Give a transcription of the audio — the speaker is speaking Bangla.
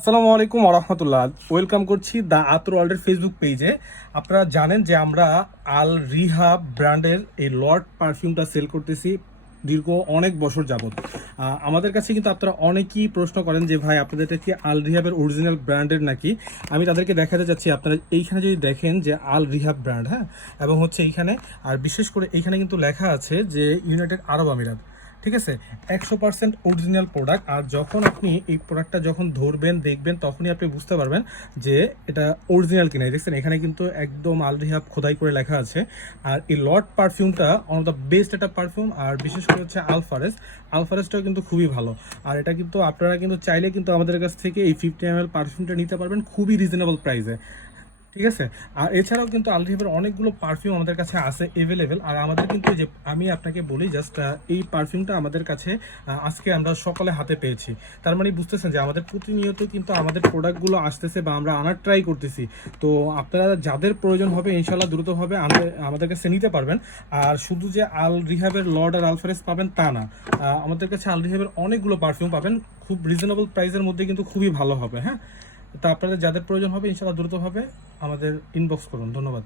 আসসালামু আলাইকুম ওরহমতুল্লাহ। ওয়েলকাম করছি দ্য আতর ওয়ার্ল্ডের ফেসবুক পেজে। আপনারা জানেন যে আমরা আল রিহাব ব্র্যান্ডের এই লর্ড পারফিউমটা সেল করতেছি দীর্ঘ অনেক বছর যাবত। আমাদের কাছে কিন্তু আপনারা অনেকেই প্রশ্ন করেন যে ভাই আপনাদের এটা কি আল রিহাবের অরিজিনাল ব্র্যান্ডের নাকি। আমি তাদেরকে দেখাতে যাচ্ছি, আপনারা এইখানে যদি দেখেন যে আল রিহাব ব্র্যান্ড, হ্যাঁ, এবং হচ্ছে এইখানে আর বিশেষ করে এইখানে কিন্তু লেখা আছে যে ইউনাইটেড আরব আমিরাত। ঠিক আছে, 100% অরিজিনাল প্রোডাক্ট। আর যখন আপনি এই প্রোডাক্টটা যখন ধরবেন দেখবেন তখনই আপনি বুঝতে পারবেন যে এটা অরিজিনাল কিনা। দেখছেন এখানে কিন্তু একদম আল রিহাব খোদাই করে লেখা আছে। আর এই লট পারফিউমটা ওয়ান অফ দ্য বেস্ট একটা পারফিউম। আর বিশেষ করে হচ্ছে আলফারেজটাও কিন্তু খুবই ভালো। আর এটা কিন্তু আপনারা কিন্তু চাইলে কিন্তু আমাদের কাছ থেকে এই 50 ml পারফিউমটা নিতে পারবেন খুবই রিজনেবল প্রাইসে। ঠিক আছে। আর এছাড়াও কিন্তু আলরিহাবের অনেকগুলো পারফিউম আমাদের কাছে আছে অ্যাভেলেবেল। আর আমাদের কিন্তু যে আমি আপনাকে বলি জাস্ট এই পারফিউমটা আমাদের কাছে আজকে আমরা সকালে হাতে পেয়েছি। তার মানে বুঝতেছেন যে আমাদের প্রতিনিয়ত কিন্তু আমাদের প্রোডাক্টগুলো আসতেছে বা আমরা আনার ট্রাই করতেছি। তো আপনারা যাদের প্রয়োজন হবে ইনশাল্লাহ দ্রুতভাবে আমাদের কাছে নিতে পারবেন। আর শুধু যে আল রিহাবের লর্ড আর আলফারেজ পাবেন তা না, আমাদের কাছে আল রিহাবের অনেকগুলো পারফিউম পাবেন খুব রিজনেবল প্রাইসের মধ্যে, কিন্তু খুবই ভালো হবে। হ্যাঁ, তা আপনাদের যাদের প্রয়োজন হবে ইনশাআল্লাহ দ্রুত হবে আমাদের ইনবক্স করুন। ধন্যবাদ।